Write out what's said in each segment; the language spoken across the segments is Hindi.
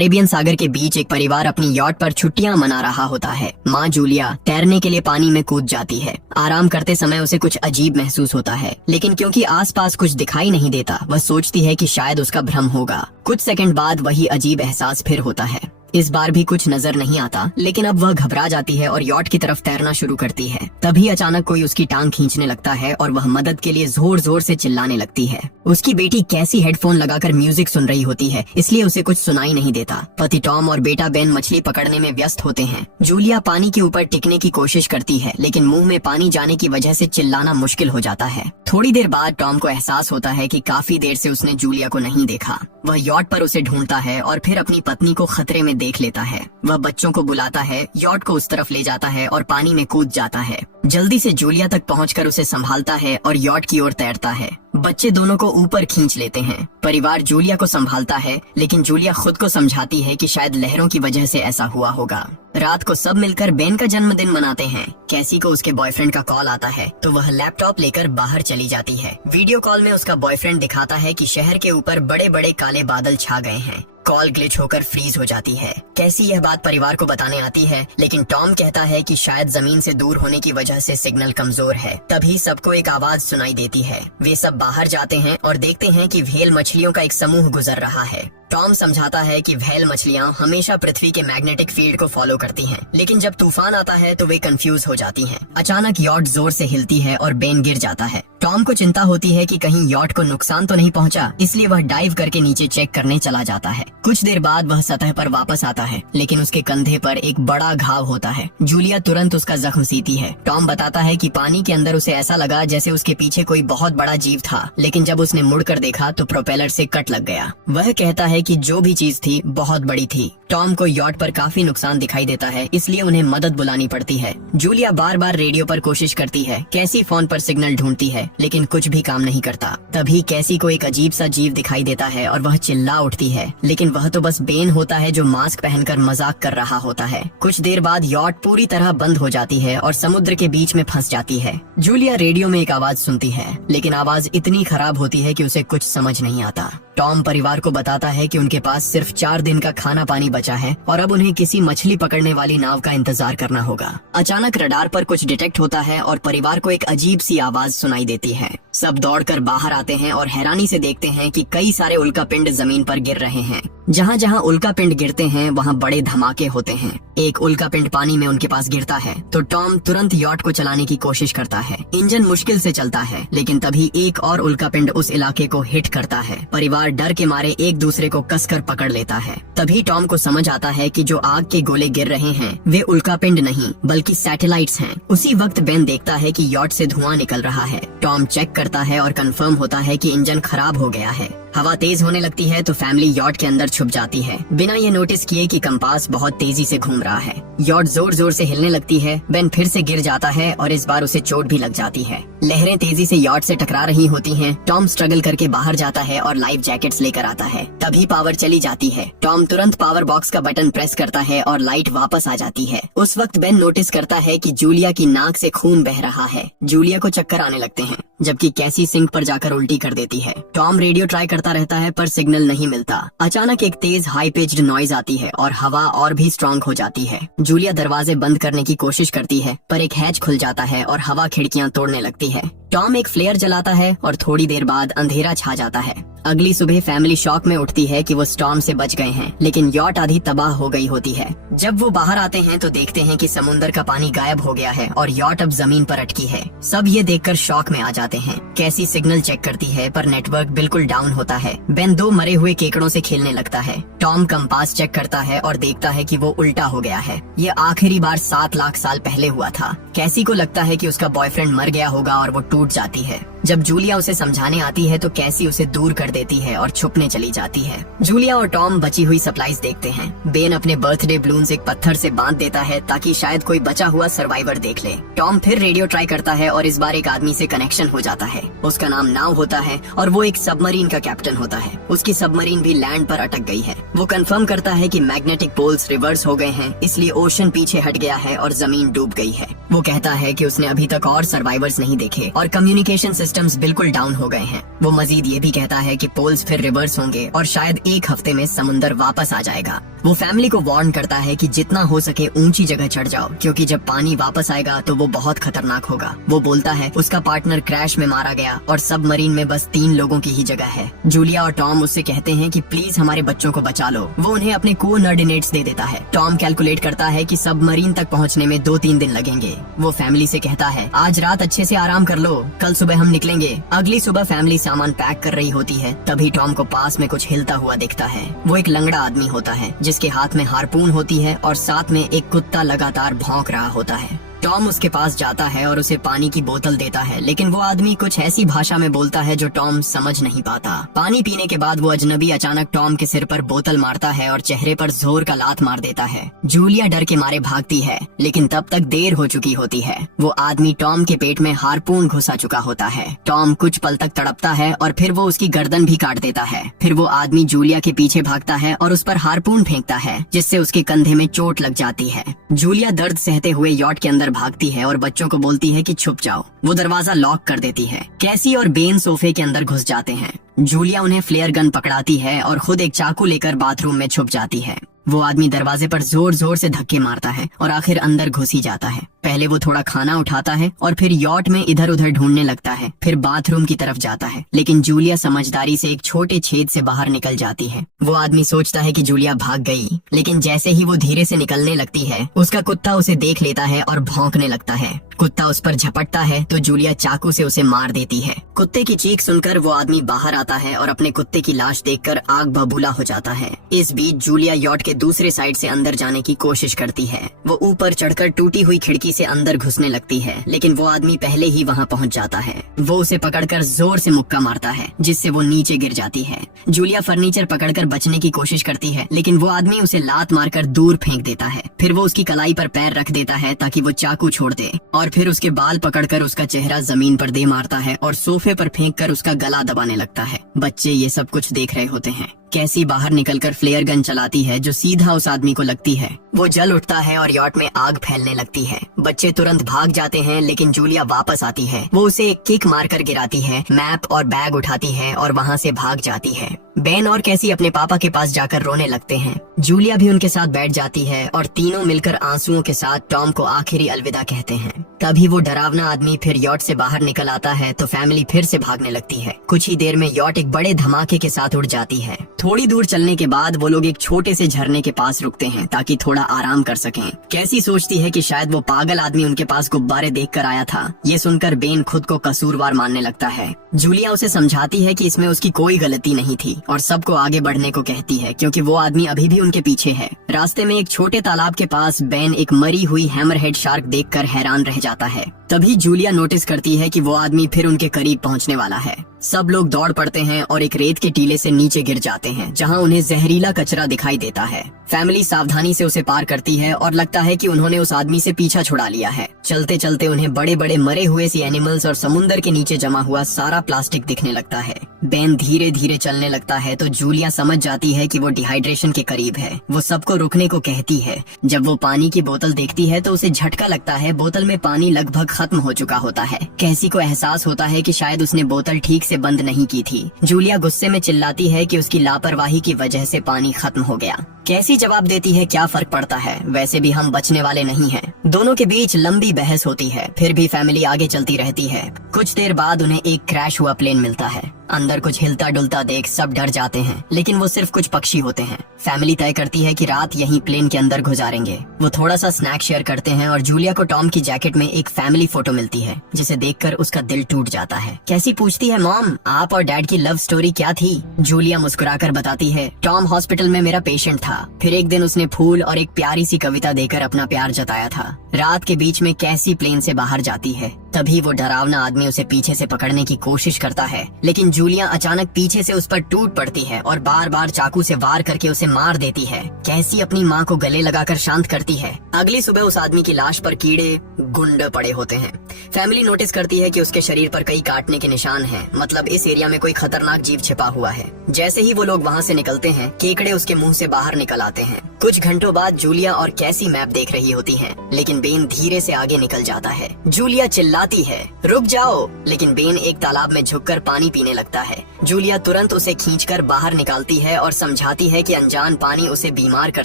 कैरेबियन सागर के बीच एक परिवार अपनी यॉट पर छुट्टियां मना रहा होता है। माँ जूलिया तैरने के लिए पानी में कूद जाती है। आराम करते समय उसे कुछ अजीब महसूस होता है, लेकिन क्योंकि आसपास कुछ दिखाई नहीं देता, वह सोचती है कि शायद उसका भ्रम होगा। कुछ सेकंड बाद वही अजीब एहसास फिर होता है। इस बार भी कुछ नजर नहीं आता, लेकिन अब वह घबरा जाती है और यॉट की तरफ तैरना शुरू करती है। तभी अचानक कोई उसकी टांग खींचने लगता है और वह मदद के लिए जोर जोर से चिल्लाने लगती है। उसकी बेटी कैसी हेडफोन लगाकर म्यूजिक सुन रही होती है, इसलिए उसे कुछ सुनाई नहीं देता। पति टॉम और बेटा बेन मछली पकड़ने में व्यस्त होते हैं। जूलिया पानी के ऊपर टिकने की कोशिश करती है, लेकिन मुंह में पानी जाने की वजह से चिल्लाना मुश्किल हो जाता है। थोड़ी देर बाद टॉम को एहसास होता है कि काफी देर से उसने जूलिया को नहीं देखा। वह यॉट पर उसे ढूंढता है और फिर अपनी पत्नी को खतरे में देख लेता है। वह बच्चों को बुलाता है, यॉट को उस तरफ ले जाता है और पानी में कूद जाता है। जल्दी से जूलिया तक पहुंचकर उसे संभालता है और यॉट की ओर तैरता है। बच्चे दोनों को ऊपर खींच लेते हैं। परिवार जूलिया को संभालता है, लेकिन जूलिया खुद को समझाती है कि शायद लहरों की वजह से ऐसा हुआ होगा। रात को सब मिलकर बेन का जन्मदिन मनाते हैं। कैसी को उसके बॉयफ्रेंड का कॉल आता है, तो वह लैपटॉप लेकर बाहर चली जाती है। वीडियो कॉल में उसका बॉयफ्रेंड दिखाता है कि शहर के ऊपर बड़े बड़े काले बादल छा गए हैं। कॉल ग्लिच होकर फ्रीज हो जाती है। कैसी यह बात परिवार को बताने आती है, लेकिन टॉम कहता है कि शायद जमीन से दूर होने की वजह से सिग्नल कमजोर है। तभी सबको एक आवाज सुनाई देती है। वे सब बाहर जाते हैं और देखते हैं कि व्हेल मछलियों का एक समूह गुजर रहा है। टॉम समझाता है कि व्हेल मछलियां हमेशा पृथ्वी के मैग्नेटिक फील्ड को फॉलो करती हैं, लेकिन जब तूफान आता है तो वे कंफ्यूज हो जाती हैं। अचानक यॉट जोर से हिलती है और बेन गिर जाता है। टॉम को चिंता होती है कि कहीं यॉट को नुकसान तो नहीं पहुंचा, इसलिए वह डाइव करके नीचे चेक करने चला जाता है। कुछ देर बाद वह सतह पर वापस आता है, लेकिन उसके कंधे पर एक बड़ा घाव होता है। जूलिया तुरंत उसका जख्म सीती है। टॉम बताता है कि पानी के अंदर उसे ऐसा लगा जैसे उसके पीछे कोई बहुत बड़ा जीव था, लेकिन जब उसने मुड़कर देखा तो प्रोपेलर से कट लग गया। वह कहता है कि जो भी चीज थी बहुत बड़ी थी। टॉम को यॉट पर काफी नुकसान दिखाई देता है, इसलिए उन्हें मदद बुलानी पड़ती है। जूलिया बार बार रेडियो पर कोशिश करती है। कैसी फोन पर सिग्नल ढूंढती है, लेकिन कुछ भी काम नहीं करता। तभी कैसी को एक अजीब सा जीव दिखाई देता है और वह चिल्ला उठती है, लेकिन वह तो बस बेन होता है जो मास्क पहनकर मजाक कर रहा होता है। कुछ देर बाद यॉट पूरी तरह बंद हो जाती है और समुद्र के बीच में फंस जाती है। जूलिया रेडियो में एक आवाज सुनती है, लेकिन आवाज इतनी खराब होती है कि उसे कुछ समझ नहीं आता। टॉम परिवार को बताता है कि उनके पास सिर्फ 4 दिन का खाना पानी बचा है और अब उन्हें किसी मछली पकड़ने वाली नाव का इंतजार करना होगा। अचानक रडार पर कुछ डिटेक्ट होता है और परिवार को एक अजीब सी आवाज सुनाई देती है। सब दौड़कर बाहर आते हैं और हैरानी से देखते हैं कि कई सारे उल्कापिंड जमीन पर गिर रहे हैं। जहाँ जहाँ उल्कापिंड गिरते हैं वहाँ बड़े धमाके होते हैं। एक उल्कापिंड पानी में उनके पास गिरता है तो टॉम तुरंत यॉट को चलाने की कोशिश करता है। इंजन मुश्किल से चलता है, लेकिन तभी एक और उल्कापिंड उस इलाके को हिट करता है। परिवार डर के मारे एक दूसरे को कसकर पकड़ लेता है। तभी टॉम को समझ आता है कि जो आग के गोले गिर रहे हैं वे उल्कापिंड नहीं बल्कि सैटेलाइट्स हैं। उसी वक्त बेन देखता है कि यॉट से धुआं निकल रहा है। टॉम चेक करता है और कंफर्म होता है कि इंजन खराब हो गया है। हवा तेज होने लगती है तो फैमिली यॉट के अंदर छुप जाती है, बिना ये नोटिस किए कि कंपास बहुत तेजी से घूम रहा है। यॉट जोर जोर से हिलने लगती है। बेन फिर से गिर जाता है और इस बार उसे चोट भी लग जाती है। लहरें तेजी से यॉट से टकरा रही होती हैं। टॉम स्ट्रगल करके बाहर जाता है और लाइफ जैकेट्स लेकर आता है। तभी पावर चली जाती है। टॉम तुरंत पावर बॉक्स का बटन प्रेस करता है और लाइट वापस आ जाती है। उस वक्त बेन नोटिस करता है कि जूलिया की नाक से खून बह रहा है। जूलिया को चक्कर आने लगते हैं, जबकि कैसी सिंक पर जाकर उल्टी कर देती है। टॉम रेडियो ट्राई करता रहता है पर सिग्नल नहीं मिलता। अचानक एक तेज हाई पिच्ड नॉइज आती है और हवा और भी स्ट्रांग हो जाती है। जूलिया दरवाजे बंद करने की कोशिश करती है, पर एक हैच खुल जाता है और हवा खिड़कियां तोड़ने लगती है। टॉम एक फ्लेयर जलाता है और थोड़ी देर बाद अंधेरा छा जाता है। अगली सुबह फैमिली शॉक में उठती है कि वो स्टॉर्म से बच गए हैं, लेकिन यॉट आधी तबाह हो गई होती है। जब वो बाहर आते हैं तो देखते हैं कि समुद्र का पानी गायब हो गया है और यॉट अब जमीन पर अटकी है। सब ये देखकर शॉक में आ जाते हैं। कैसी सिग्नल चेक करती है पर नेटवर्क बिल्कुल डाउन होता है। बेन 2 मरे हुए केकड़ों से खेलने लगता है। टॉम कंपास चेक करता है और देखता है कि वो उल्टा हो गया है। ये आखिरी बार 7 लाख साल पहले हुआ था। कैसी को लगता है कि उसका बॉयफ्रेंड मर गया होगा और वो टूट जाती है। जब जूलिया उसे समझाने आती है तो कैसी उसे दूर कर देती है और छुपने चली जाती है। जूलिया और टॉम बची हुई सप्लाईज देखते हैं। बेन अपने बर्थडे बलून्स एक पत्थर से बांध देता है ताकि शायद कोई बचा हुआ सर्वाइवर देख ले। टॉम फिर रेडियो ट्राई करता है और इस बार एक आदमी से कनेक्शन हो जाता है। उसका नाम नाव होता है और वो एक सबमरीन का कैप्टन होता है। उसकी सबमरीन भी लैंड पर अटक गई है। वो कंफर्म करता है कि मैग्नेटिक पोल्स रिवर्स हो गए हैं, इसलिए ओशन पीछे हट गया है और जमीन डूब गई है। वो कहता है कि उसने अभी तक और सर्वाइवर्स नहीं देखे और कम्युनिकेशन सिस्टम्स बिल्कुल डाउन हो गए हैं। वो मजीद ये भी कहता है कि पोल्स फिर रिवर्स होंगे और शायद एक हफ्ते में समुंदर वापस आ जाएगा। वो फैमिली को वार्न करता है कि जितना हो सके ऊंची जगह चढ़ जाओ, क्योंकि जब पानी वापस आएगा तो वो बहुत खतरनाक होगा। वो बोलता है उसका पार्टनर क्रैश में मारा गया और सबमरीन में बस 3 लोगों की ही जगह है। जूलिया और टॉम उससे कहते हैं कि प्लीज हमारे बच्चों को बचा लो। वो उन्हें अपने कोऑर्डिनेट्स दे देता है। टॉम कैलकुलेट करता है कि सबमरीन तक पहुंचने में 2-3 दिन लगेंगे। वो फैमिली से कहता है आज रात अच्छे से आराम कर लो, कल सुबह हम निकलेंगे। अगली सुबह फैमिली सामान पैक कर रही होती है, तभी टॉम को पास में कुछ हिलता हुआ दिखता है। वो एक लंगड़ा आदमी होता है जिसके हाथ में हार्पून होती है और साथ में एक कुत्ता लगातार भौंक रहा होता है। टॉम उसके पास जाता है और उसे पानी की बोतल देता है, लेकिन वो आदमी कुछ ऐसी भाषा में बोलता है जो टॉम समझ नहीं पाता। पानी पीने के बाद वो अजनबी अचानक टॉम के सिर पर बोतल मारता है और चेहरे पर जोर का लात मार देता है। जूलिया डर के मारे भागती है, लेकिन तब तक देर हो चुकी होती है। वो आदमी टॉम के पेट में हार्पून घुसा चुका होता है। टॉम कुछ पल तक तड़पता है और फिर वो उसकी गर्दन भी काट देता है। फिर वो आदमी जूलिया के पीछे भागता है और उस पर हार्पून फेंकता है, जिससे उसके कंधे में चोट लग जाती है। जूलिया दर्द सहते हुए यॉट के अंदर भागती है और बच्चों को बोलती है कि छुप जाओ। वो दरवाजा लॉक कर देती है। कैसी और बेन सोफे के अंदर घुस जाते हैं। जूलिया उन्हें फ्लेयर गन पकड़ाती है और खुद एक चाकू लेकर बाथरूम में छुप जाती है। वो आदमी दरवाजे पर जोर जोर से धक्के मारता है और आखिर अंदर घुस ही जाता है। पहले वो थोड़ा खाना उठाता है और फिर यॉट में इधर उधर ढूंढने लगता है, फिर बाथरूम की तरफ जाता है, लेकिन जूलिया समझदारी से एक छोटे छेद से बाहर निकल जाती है। वो आदमी सोचता है कि जूलिया भाग गई, लेकिन जैसे ही वो धीरे से निकलने लगती है, उसका कुत्ता उसे देख लेता है और भौंकने लगता है। कुत्ता उस पर झपटता है तो जूलिया चाकू से उसे मार देती है। कुत्ते की चीख सुनकर वो आदमी बाहर आता है और अपने कुत्ते की लाश देखकर आग बबूला हो जाता है। इस बीच जूलिया यॉट के दूसरे साइड से अंदर जाने की कोशिश करती है। वो ऊपर चढ़कर टूटी हुई खिड़की से अंदर घुसने लगती है, लेकिन वो आदमी पहले ही वहाँ पहुँच जाता है। वो उसे पकड़कर जोर से मुक्का मारता है, जिससे वो नीचे गिर जाती है। जूलिया फर्नीचर पकड़कर बचने की कोशिश करती है, लेकिन वो आदमी उसे लात मारकर दूर फेंक देता है। फिर वो उसकी कलाई पर पैर रख देता है ताकि वो चाकू छोड़ दे, और फिर उसके बाल पकड़कर उसका चेहरा जमीन पर दे मारता है और सोफे पर फेंककर उसका गला दबाने लगता है। बच्चे ये सब कुछ देख रहे होते हैं। कैसी बाहर निकलकर फ्लेयर गन चलाती है जो सीधा उस आदमी को लगती है। वो जल उठता है और यॉट में आग फैलने लगती है। बच्चे तुरंत भाग जाते हैं, लेकिन जूलिया वापस आती है। वो उसे किक मारकर गिराती है, मैप और बैग उठाती है और वहाँ से भाग जाती है। बेन और कैसी अपने पापा के पास जाकर रोने लगते हैं। जूलिया भी उनके साथ बैठ जाती है और तीनों मिलकर आंसुओं के साथ टॉम को आखिरी अलविदा कहते हैं। तभी वो डरावना आदमी फिर यॉट से बाहर निकल आता है तो फैमिली फिर से भागने लगती है। कुछ ही देर में यॉट एक बड़े धमाके के साथ उड़ जाती है। थोड़ी दूर चलने के बाद वो लोग एक छोटे से झरने के पास रुकते हैं ताकि थोड़ा आराम कर सकें। कैसी सोचती है कि शायद वो पागल आदमी उनके पास गुब्बारे देखकर आया था। ये सुनकर बेन खुद को कसूरवार मानने लगता है। जूलिया उसे समझाती है कि इसमें उसकी कोई गलती नहीं थी और सबको आगे बढ़ने को कहती है, क्योंकि वो आदमी अभी भी उनके पीछे है। रास्ते में एक छोटे तालाब के पास बेन एक मरी हुई हैमरहेड शार्क देखकर हैरान रह जाता है। तभी जूलिया नोटिस करती है कि वो आदमी फिर उनके करीब पहुंचने वाला है। सब लोग दौड़ पड़ते हैं और एक रेत के टीले से नीचे गिर जाते हैं, जहां उन्हें जहरीला कचरा दिखाई देता है। फैमिली सावधानी से उसे पार करती है और लगता है कि उन्होंने उस आदमी से पीछा छुड़ा लिया है। चलते चलते उन्हें बड़े बड़े मरे हुए सी एनिमल्स और समुंदर के नीचे जमा हुआ सारा प्लास्टिक दिखने लगता है। बेन धीरे धीरे चलने लगता है तो जूलिया समझ जाती है कि वो डिहाइड्रेशन के करीब है। वो सबको रुकने को कहती है। जब वो पानी की बोतल देखती है तो उसे झटका लगता है। बोतल में पानी लगभग खत्म हो चुका होता है। कैसी को एहसास होता है कि शायद उसने बोतल ठीक से बंद नहीं की थी। जूलिया गुस्से में चिल्लाती है कि उसकी लापरवाही की वजह से पानी खत्म हो गया। कैसी जवाब देती है, क्या फर्क पड़ता है, वैसे भी हम बचने वाले नहीं हैं। दोनों के बीच लंबी बहस होती है, फिर भी फैमिली आगे चलती रहती है। कुछ देर बाद उन्हें एक क्रैश हुआ प्लेन मिलता है। अंदर कुछ हिलता डुलता देख सब डर जाते हैं, लेकिन वो सिर्फ कुछ पक्षी होते हैं। फैमिली तय करती है कि रात यहीं प्लेन के अंदर गुजारेंगे। वो थोड़ा सा स्नैक शेयर करते हैं और जूलिया को टॉम की जैकेट में एक फैमिली फोटो मिलती है, जिसे देखकर उसका दिल टूट जाता है। कैसी पूछती है, मॉम आप और डैड की लव स्टोरी क्या थी? जूलिया मुस्कुराकर बताती है, टॉम हॉस्पिटल में मेरा पेशेंट था। फिर एक दिन उसने फूल और एक प्यारी सी कविता देकर अपना प्यार जताया था। रात के बीच में कैसी प्लेन से बाहर जाती है। तभी वो डरावना आदमी उसे पीछे से पकड़ने की कोशिश करता है, लेकिन जूलिया अचानक पीछे से उस पर टूट पड़ती है और बार बार चाकू से वार करके उसे मार देती है। कैसी अपनी माँ को गले लगाकर शांत करती है। अगली सुबह उस आदमी की लाश पर कीड़े गुंड पड़े होते हैं। फैमिली नोटिस करती है कि उसके शरीर पर कई काटने के निशान हैं, मतलब इस एरिया में कोई खतरनाक जीव छिपा हुआ है। जैसे ही वो लोग वहाँ से निकलते हैं, केकड़े उसके मुंह से बाहर निकल आते हैं। कुछ घंटों बाद जूलिया और कैसी मैप देख रही होती हैं, लेकिन बेन धीरे से आगे निकल जाता है। जूलिया चिल्लाती है, रुक जाओ, लेकिन बेन एक तालाब में झुककर पानी पीने लगता है। जूलिया तुरंत उसे खींचकर बाहर निकालती है और समझाती है कि अनजान पानी उसे बीमार कर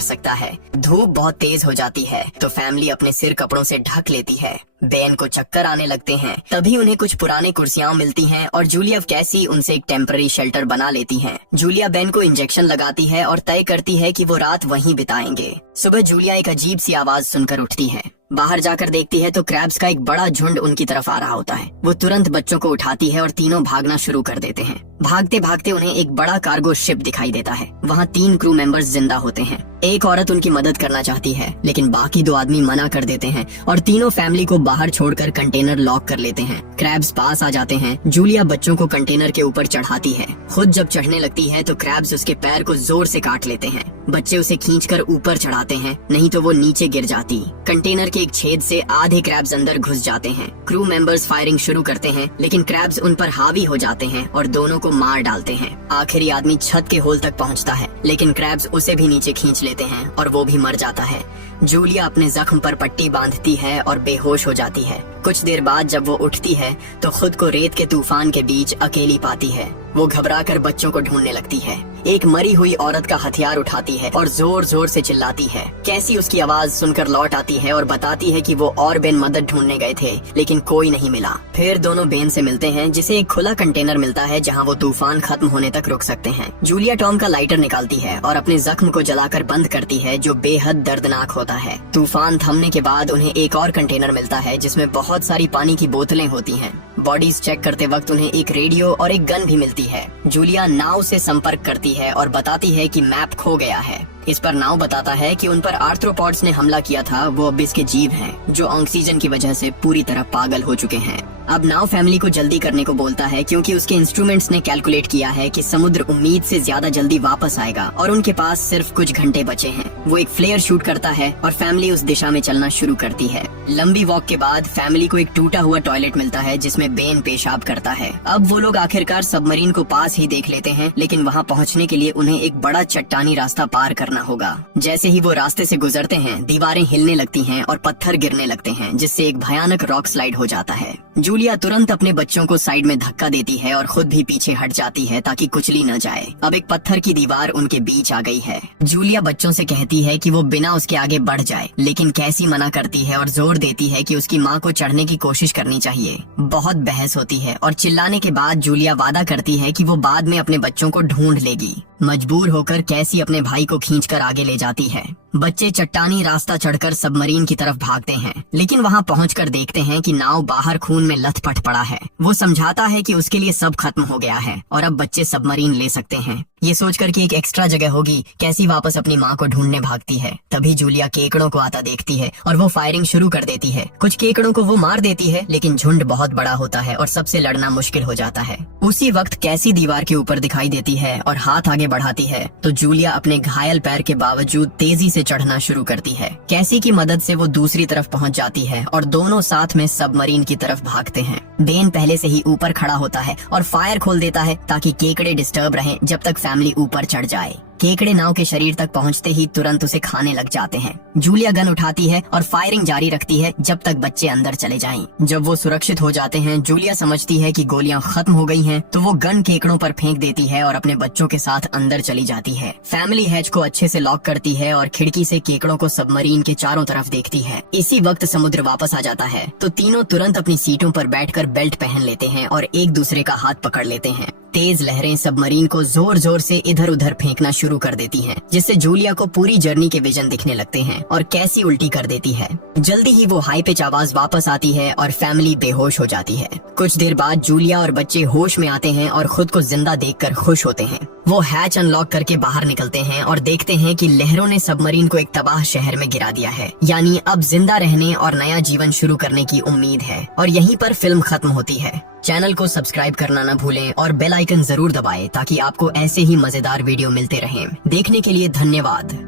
सकता है। धूप बहुत तेज हो जाती है तो फैमिली अपने सिर कपड़ों से ढक लेती है। बेन को चक्कर आने लगते हैं। तभी उन्हें कुछ पुराने कुर्सियां मिलती हैं और जूलिया कैसी उनसे एक टेम्पररी शेल्टर बना लेती हैं। जूलिया बेन को इंजेक्शन लगाती है और तय करती है कि वो रात वहीं बिताएंगे। सुबह जूलिया एक अजीब सी आवाज सुनकर उठती है। बाहर जाकर देखती है तो क्रैब्स का एक बड़ा झुंड उनकी तरफ आ रहा होता है। वो तुरंत बच्चों को उठाती है और तीनों भागना शुरू कर देते हैं। भागते भागते उन्हें एक बड़ा कार्गो शिप दिखाई देता है। वहाँ 3 क्रू मेंबर्स जिंदा होते हैं। एक औरत उनकी मदद करना चाहती है, लेकिन बाकी 2 आदमी मना कर देते हैं और तीनों फैमिली को बाहर छोड़कर कंटेनर लॉक कर लेते हैं। क्रैब्स पास आ जाते हैं। जूलिया बच्चों को कंटेनर के ऊपर चढ़ाती है। खुद जब चढ़ने लगती है तो क्रैब्स उसके पैर को जोर से काट लेते हैं। बच्चे उसे खींचकर ऊपर चढ़ाते हैं, नहीं तो वो नीचे गिर जाती। कंटेनर के एक छेद से आधे क्रैब्स अंदर घुस जाते हैं। क्रू मेंबर्स फायरिंग शुरू करते हैं, लेकिन क्रैब्स उन पर हावी हो जाते हैं और दोनों को मार डालते हैं। आखिरी आदमी छत के होल तक पहुंचता है, लेकिन क्रैब्स उसे भी नीचे खींच लेते हैं और वो भी मर जाता है। जूलिया अपने जख्म पर पट्टी बांधती है और बेहोश हो जाती है। कुछ देर बाद जब वो उठती है तो खुद को रेत के तूफान के बीच अकेली पाती है। वो घबराकर बच्चों को ढूंढने लगती है। एक मरी हुई औरत का हथियार उठाती है और जोर जोर से चिल्लाती है। कैसी उसकी आवाज सुनकर लौट आती है और बताती है कि वो और बेन मदद ढूंढने गए थे, लेकिन कोई नहीं मिला। फिर दोनों बेन से मिलते हैं, जिसे एक खुला कंटेनर मिलता है जहां वो तूफान खत्म होने तक रुक सकते हैं। जूलिया टॉम का लाइटर निकालती है और अपने जख्म को जलाकर बंद करती है, जो बेहद दर्दनाक होता है। तूफान थमने के बाद उन्हें एक और कंटेनर मिलता है जिसमें बहुत सारी पानी की बोतलें होती हैं। बॉडीज चेक करते वक्त उन्हें एक रेडियो और एक गन भी मिलती है। जूलिया नाव से संपर्क करती है और बताती है कि मैप खो गया है। इस पर नाव बताता है कि उन पर आर्थ्रोपॉड्स ने हमला किया था। वो अबिस के जीव हैं, जो ऑक्सीजन की वजह से पूरी तरह पागल हो चुके हैं। अब नाव फैमिली को जल्दी करने को बोलता है, क्योंकि उसके इंस्ट्रूमेंट्स ने कैलकुलेट किया है कि समुद्र उम्मीद से ज्यादा जल्दी वापस आएगा और उनके पास सिर्फ कुछ घंटे बचे हैं। वो एक फ्लेयर शूट करता है और फैमिली उस दिशा में चलना शुरू करती है। लंबी वॉक के बाद फैमिली को एक टूटा हुआ टॉयलेट मिलता है जिसमें बेन पेशाब करता है। अब वो लोग आखिरकार सबमरीन को पास ही देख लेते हैं, लेकिन वहाँ पहुँचने के लिए उन्हें एक बड़ा चट्टानी रास्ता पार करना होगा। जैसे ही वो रास्ते से गुजरते हैं, दीवारें हिलने लगती हैं और पत्थर गिरने लगते हैं, जिससे एक भयानक रॉक स्लाइड हो जाता है। जूलिया तुरंत अपने बच्चों को साइड में धक्का देती है और खुद भी पीछे हट जाती है ताकि कुचली न जाए। अब एक पत्थर की दीवार उनके बीच आ गई है। जूलिया बच्चों से कहती है कि वो बिना उसके आगे बढ़ जाए, लेकिन कैसी मना करती है और जोर देती है कि उसकी माँ को चढ़ने की कोशिश करनी चाहिए। बहुत बहस होती है और चिल्लाने के बाद जूलिया वादा करती है कि वो बाद में अपने बच्चों को ढूंढ लेगी। मजबूर होकर कैसी अपने भाई को खींचकर आगे ले जाती है। बच्चे चट्टानी रास्ता चढ़कर सबमरीन की तरफ भागते हैं, लेकिन वहां पहुंचकर देखते हैं कि नाव बाहर खून में लथपथ पड़ा है। वो समझाता है कि उसके लिए सब खत्म हो गया है और अब बच्चे सबमरीन ले सकते हैं। ये सोचकर कि एक एक्स्ट्रा जगह होगी, कैसी वापस अपनी माँ को ढूंढने भागती है। तभी जूलिया केकड़ों को आता देखती है और वो फायरिंग शुरू कर देती है। कुछ केकड़ों को वो मार देती है, लेकिन झुंड बहुत बड़ा होता है और सबसे लड़ना मुश्किल हो जाता है। उसी वक्त कैसी दीवार के ऊपर दिखाई देती है और हाथ आगे बढ़ाती है तो जूलिया अपने घायल पैर के बावजूद तेजी से चढ़ना शुरू करती है। कैसी की मदद से वो दूसरी तरफ पहुंच जाती है और दोनों साथ में सबमरीन की तरफ भागते हैं। बेन पहले से ही ऊपर खड़ा होता है और फायर खोल देता है ताकि केकड़े डिस्टर्ब रहें जब तक फैमिली ऊपर चढ़ जाए। केकड़े नाव के शरीर तक पहुंचते ही तुरंत उसे खाने लग जाते हैं। जूलिया गन उठाती है और फायरिंग जारी रखती है जब तक बच्चे अंदर चले जाएं। जब वो सुरक्षित हो जाते हैं, जूलिया समझती है कि गोलियां खत्म हो गई हैं, तो वो गन केकड़ों पर फेंक देती है और अपने बच्चों के साथ अंदर चली जाती है। फैमिली हैच को अच्छे से लॉक करती है और खिड़की से केकड़ों को सबमरीन के चारों तरफ देखती है। इसी वक्त समुद्र वापस आ जाता है तो तीनों तुरंत अपनी सीटों पर बैठकर बेल्ट पहन लेते हैं और एक दूसरे का हाथ पकड़ लेते हैं। तेज लहरें सबमरीन को जोर जोर से इधर उधर फेंकना शुरू कर देती हैं, जिससे जूलिया को पूरी जर्नी के विजन दिखने लगते हैं और कैसी उल्टी कर देती है। जल्दी ही वो हाई पिच आवाज वापस आती है और फैमिली बेहोश हो जाती है। कुछ देर बाद जूलिया और बच्चे होश में आते हैं और खुद को जिंदा देखकर खुश होते हैं। वो हैच अनलॉक करके बाहर निकलते हैं और देखते हैं कि लहरों ने सबमरीन को एक तबाह शहर में गिरा दिया है। यानी अब जिंदा रहने और नया जीवन शुरू करने की उम्मीद है। और यहीं पर फिल्म खत्म होती है। चैनल को सब्सक्राइब करना न भूलें और बेल आइकन जरूर दबाएं ताकि आपको ऐसे ही मजेदार वीडियो मिलते रहें। देखने के लिए धन्यवाद।